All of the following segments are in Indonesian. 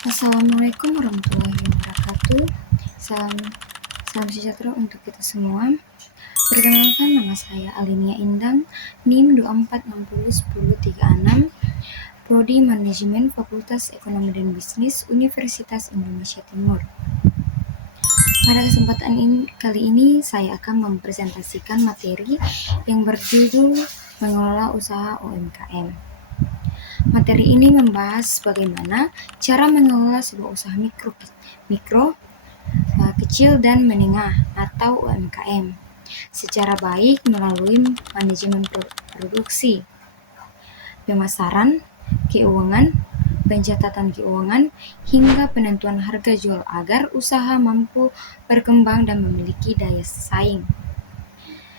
Assalamualaikum warahmatullahi wabarakatuh. Salam sejahtera untuk kita semua. Perkenalkan, nama saya Alinia Indang, NIM 24601036, Prodi Manajemen Fakultas Ekonomi dan Bisnis Universitas Indonesia Timur. Pada kesempatan kali ini saya akan mempresentasikan materi yang berjudul Mengelola Usaha UMKM. Materi ini membahas bagaimana cara mengelola sebuah usaha mikro, kecil dan menengah atau UMKM secara baik melalui manajemen produksi, pemasaran, keuangan, pencatatan keuangan, hingga penentuan harga jual agar usaha mampu berkembang dan memiliki daya saing.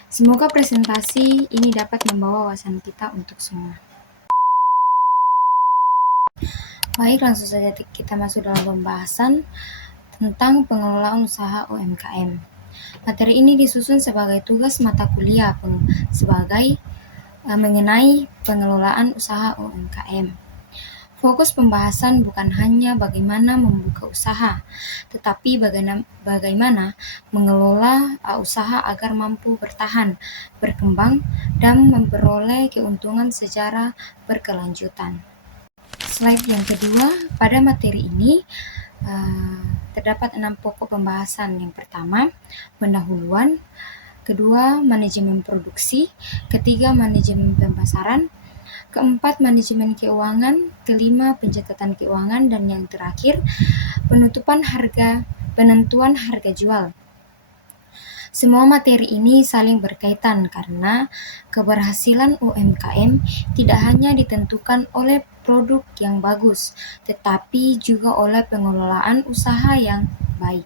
Semoga presentasi ini dapat membawa wawasan kita untuk semua. Baik, langsung saja kita masuk dalam pembahasan tentang pengelolaan usaha UMKM. Materi ini disusun sebagai tugas mata kuliah mengenai pengelolaan usaha UMKM. Fokus pembahasan bukan hanya bagaimana membuka usaha, tetapi bagaimana mengelola usaha agar mampu bertahan, berkembang, dan memperoleh keuntungan secara berkelanjutan. Slide yang kedua, pada materi ini terdapat 6 pokok pembahasan. Yang pertama, pendahuluan, kedua, manajemen produksi, ketiga, manajemen pemasaran, keempat, manajemen keuangan, kelima, pencatatan keuangan, dan yang terakhir, penentuan harga jual. Semua materi ini saling berkaitan karena keberhasilan UMKM tidak hanya ditentukan oleh produk yang bagus, tetapi juga oleh pengelolaan usaha yang baik.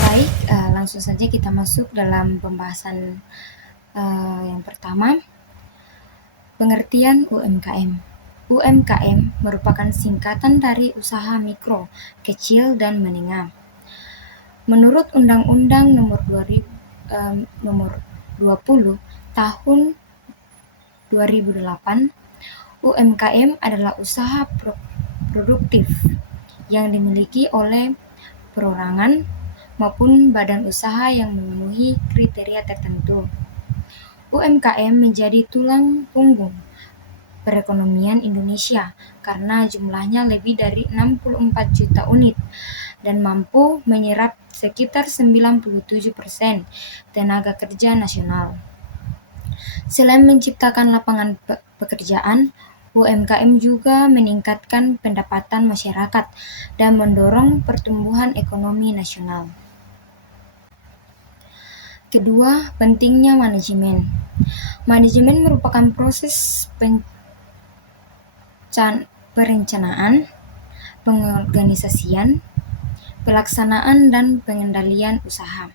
Baik, langsung saja kita masuk dalam pembahasan yang pertama, pengertian UMKM. UMKM merupakan singkatan dari usaha mikro, kecil, dan menengah. Menurut Undang-Undang Nomor 20 Tahun 2008, UMKM adalah usaha produktif yang dimiliki oleh perorangan maupun badan usaha yang memenuhi kriteria tertentu. UMKM menjadi tulang punggung perekonomian Indonesia karena jumlahnya lebih dari 64 juta unit dan mampu menyerap sekitar 97% tenaga kerja nasional. Selain menciptakan lapangan pekerjaan, UMKM juga meningkatkan pendapatan masyarakat dan mendorong pertumbuhan ekonomi nasional. Kedua, pentingnya manajemen. Manajemen merupakan proses perencanaan, pengorganisasian, pelaksanaan, dan pengendalian usaha.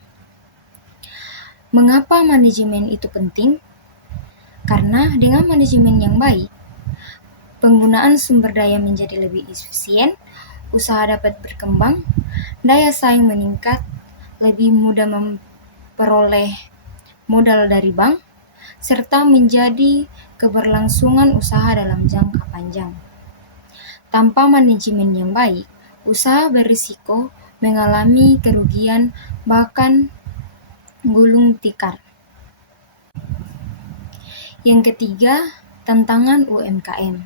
Mengapa manajemen itu penting? Karena dengan manajemen yang baik, penggunaan sumber daya menjadi lebih efisien, usaha dapat berkembang, daya saing meningkat, lebih mudah memperoleh modal dari bank, serta menjadi keberlangsungan usaha dalam jangka panjang. Tanpa manajemen yang baik, usaha berisiko mengalami kerugian bahkan gulung tikar. Yang ketiga, tantangan UMKM.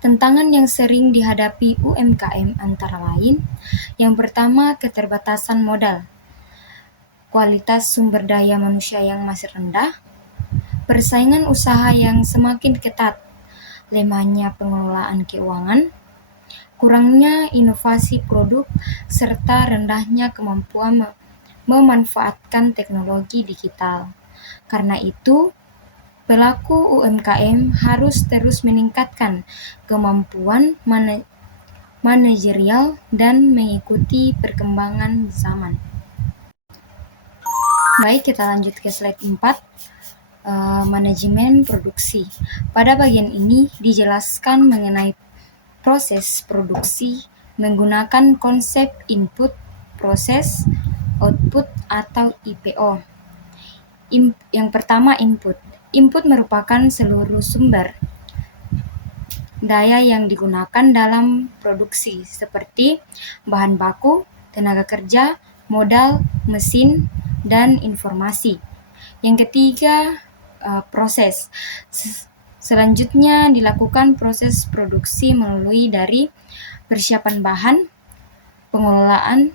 Tantangan yang sering dihadapi UMKM antara lain, yang pertama, keterbatasan modal, kualitas sumber daya manusia yang masih rendah, persaingan usaha yang semakin ketat, lemahnya pengelolaan keuangan, kurangnya inovasi produk, serta rendahnya kemampuan memanfaatkan teknologi digital. Karena itu, pelaku UMKM harus terus meningkatkan kemampuan manajerial dan mengikuti perkembangan zaman. Baik, kita lanjut ke slide 4. Manajemen produksi. Pada bagian ini dijelaskan mengenai proses produksi menggunakan konsep input, proses, output, atau IPO. Yang pertama, input. Input merupakan seluruh sumber daya yang digunakan dalam produksi seperti bahan baku, tenaga kerja, modal, mesin, dan informasi. Yang ketiga, proses. Selanjutnya dilakukan proses produksi melalui dari persiapan bahan, pengelolaan,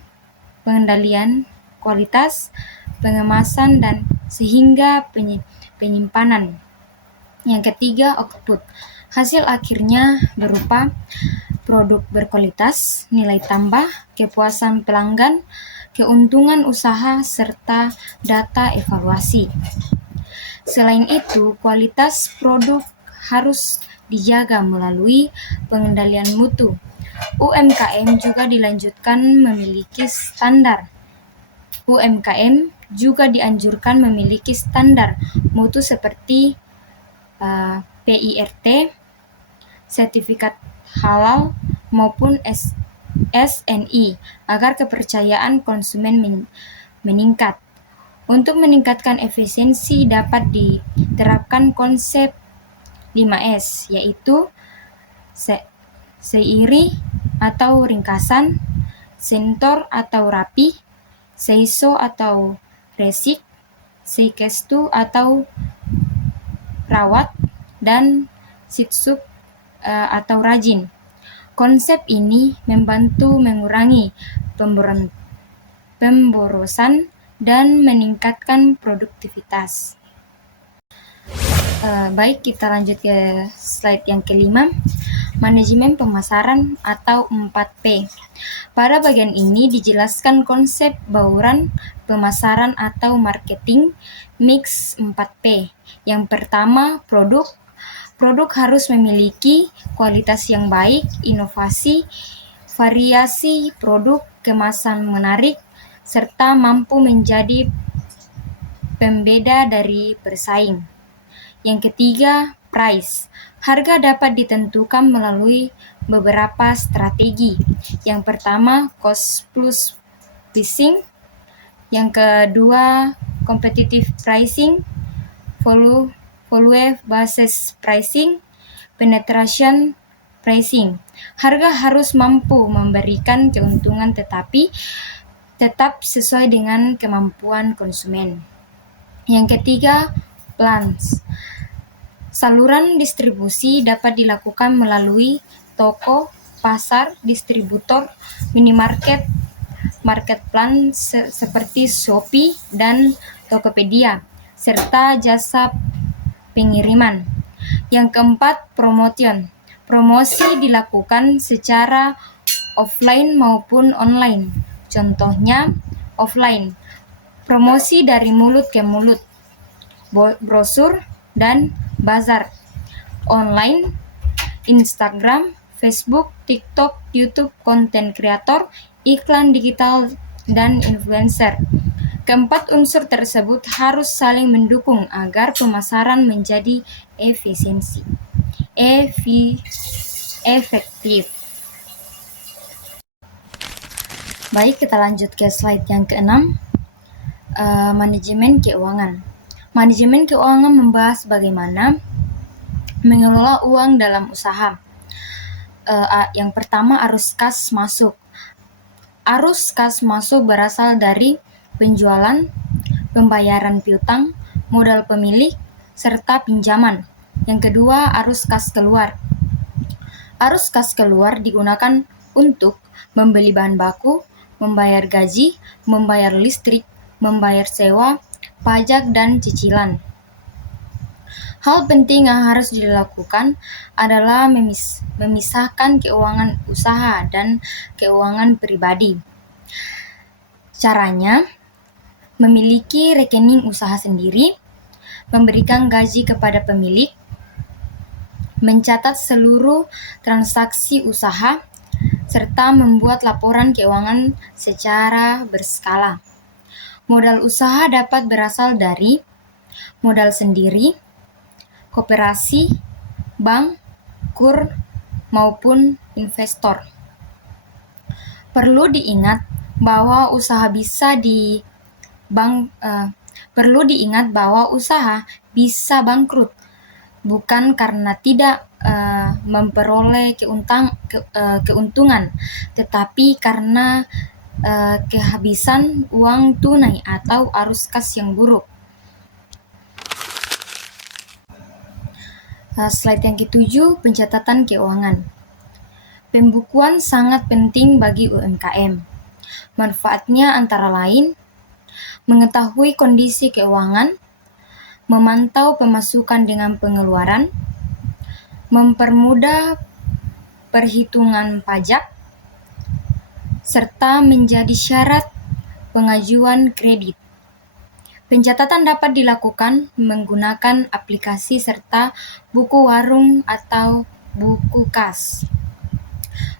pengendalian kualitas, pengemasan, dan sehingga penyimpanan. Yang ketiga, output. Hasil akhirnya berupa produk berkualitas, nilai tambah, kepuasan pelanggan, keuntungan usaha, serta data evaluasi. Selain itu, kualitas produk harus dijaga melalui pengendalian mutu. UMKM juga dianjurkan memiliki standar mutu seperti PIRT, sertifikat halal, maupun SNI agar kepercayaan konsumen meningkat. Untuk meningkatkan efisiensi dapat diterapkan konsep 5S, yaitu seiri atau ringkasan, sentor atau rapi, seiso atau resik, seikestu atau rawat, dan sitsup atau rajin. Konsep ini membantu mengurangi pemborosan dan meningkatkan produktivitas. Baik, kita lanjut ke slide yang kelima, manajemen pemasaran atau 4P. Pada bagian ini dijelaskan konsep bauran pemasaran atau marketing mix 4P. Yang pertama, produk. Produk harus memiliki kualitas yang baik, inovasi, variasi produk, kemasan menarik, serta mampu menjadi pembeda dari pesaing. Yang ketiga, price. Harga dapat ditentukan melalui beberapa strategi. Yang pertama, cost plus pricing. Yang kedua, competitive pricing, volume basis pricing, penetration pricing. Harga harus mampu memberikan keuntungan tetapi tetap sesuai dengan kemampuan konsumen. Yang ketiga, plans. Saluran distribusi dapat dilakukan melalui toko, pasar, distributor, minimarket, marketplace seperti Shopee dan Tokopedia, serta jasa pengiriman. Yang keempat, promotion. Promosi dilakukan secara offline maupun online. Contohnya, offline, promosi dari mulut ke mulut, brosur, dan bazar. Online, Instagram, Facebook, TikTok, YouTube, konten kreator, iklan digital, dan influencer. Keempat unsur tersebut harus saling mendukung agar pemasaran menjadi efektif. Baik, kita lanjut ke slide yang keenam, manajemen keuangan. Manajemen keuangan membahas bagaimana mengelola uang dalam usaha. Yang pertama, arus kas masuk. Arus kas masuk berasal dari penjualan, pembayaran piutang, modal pemilik, serta pinjaman. Yang kedua, arus kas keluar. Arus kas keluar digunakan untuk membeli bahan baku, membayar gaji, membayar listrik, membayar sewa, pajak, dan cicilan. Hal penting yang harus dilakukan adalah memisahkan keuangan usaha dan keuangan pribadi. Caranya, memiliki rekening usaha sendiri, memberikan gaji kepada pemilik, mencatat seluruh transaksi usaha, serta membuat laporan keuangan secara berskala. Modal usaha dapat berasal dari modal sendiri, koperasi, bank, KUR, maupun investor. Perlu diingat bahwa usaha bisa bangkrut bukan karena tidak memperoleh keuntungan, tetapi karena kehabisan uang tunai atau arus kas yang buruk. Slide yang ke-7, pencatatan keuangan. Pembukuan sangat penting bagi UMKM. Manfaatnya antara lain, mengetahui kondisi keuangan, memantau pemasukan dengan pengeluaran, mempermudah perhitungan pajak, serta menjadi syarat pengajuan kredit. Pencatatan dapat dilakukan menggunakan aplikasi serta buku warung atau buku kas.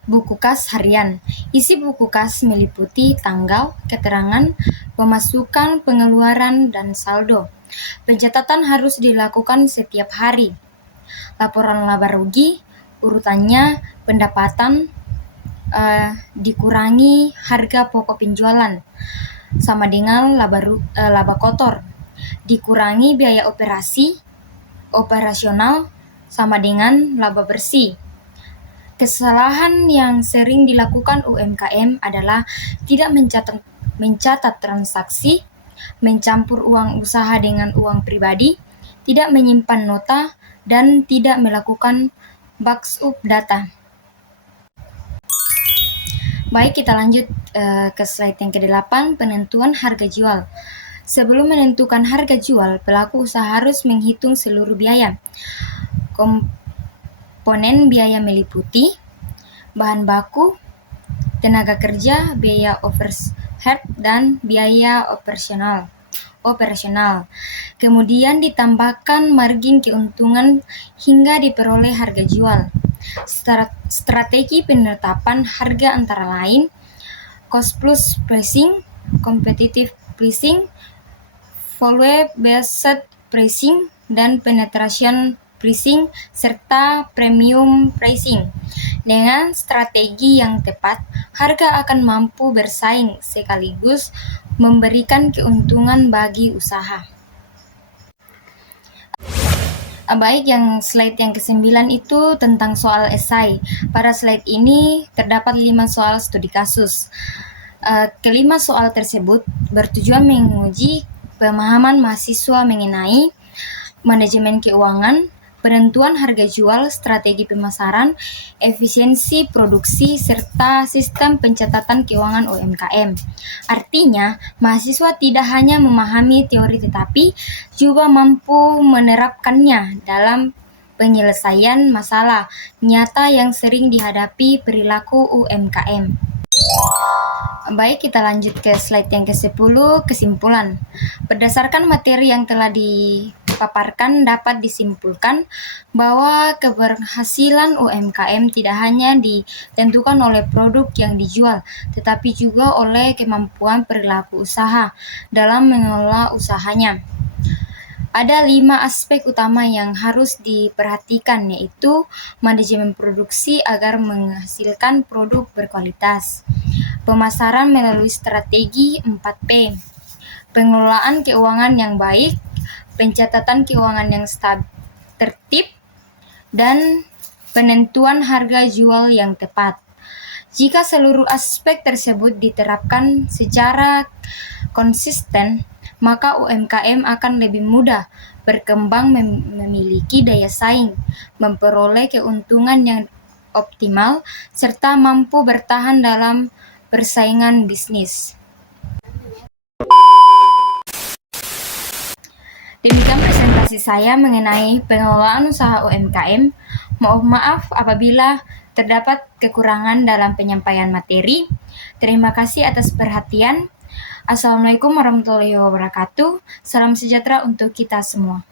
Buku kas harian. Isi buku kas meliputi tanggal, keterangan, pemasukan, pengeluaran, dan saldo. Pencatatan harus dilakukan setiap hari. Laporan laba rugi, urutannya pendapatan, dikurangi harga pokok penjualan, sama dengan laba kotor, dikurangi biaya operasional, sama dengan laba bersih. Kesalahan yang sering dilakukan UMKM adalah tidak mencatat transaksi, mencampur uang usaha dengan uang pribadi, tidak menyimpan nota, dan tidak melakukan backup data. Baik, kita lanjut ke slide yang ke-8, penentuan harga jual. Sebelum menentukan harga jual, pelaku usaha harus menghitung seluruh biaya. Komponen biaya meliputi bahan baku, tenaga kerja, biaya overhead, dan biaya operasional. Kemudian ditambahkan margin keuntungan hingga diperoleh harga jual. Strategi penetapan harga antara lain cost plus pricing, competitive pricing, value-based pricing, dan penetration pricing, serta premium pricing. Dengan strategi yang tepat, harga akan mampu bersaing sekaligus memberikan keuntungan bagi usaha. Baik, yang slide yang ke-9 itu tentang soal esai. Pada slide ini terdapat 5 soal studi kasus. Kelima soal tersebut bertujuan menguji pemahaman mahasiswa mengenai manajemen keuangan, penentuan harga jual, strategi pemasaran, efisiensi produksi, serta sistem pencatatan keuangan UMKM. Artinya, mahasiswa tidak hanya memahami teori tetapi juga mampu menerapkannya dalam penyelesaian masalah nyata yang sering dihadapi perilaku UMKM. Baik, kita lanjut ke slide yang ke-10, kesimpulan. Berdasarkan materi yang telah dipaparkan, dapat disimpulkan bahwa keberhasilan UMKM tidak hanya ditentukan oleh produk yang dijual, tetapi juga oleh kemampuan perilaku usaha dalam mengelola usahanya. Ada 5 aspek utama yang harus diperhatikan, yaitu manajemen produksi agar menghasilkan produk berkualitas, pemasaran melalui strategi 4P, pengelolaan keuangan yang baik, pencatatan keuangan yang tertib, dan penentuan harga jual yang tepat. Jika seluruh aspek tersebut diterapkan secara konsisten, maka UMKM akan lebih mudah berkembang, memiliki daya saing, memperoleh keuntungan yang optimal, serta mampu bertahan dalam persaingan bisnis. Demikian presentasi saya mengenai pengelolaan usaha UMKM. Mohon maaf apabila terdapat kekurangan dalam penyampaian materi. Terima kasih atas perhatian. Assalamualaikum warahmatullahi wabarakatuh. Salam sejahtera untuk kita semua.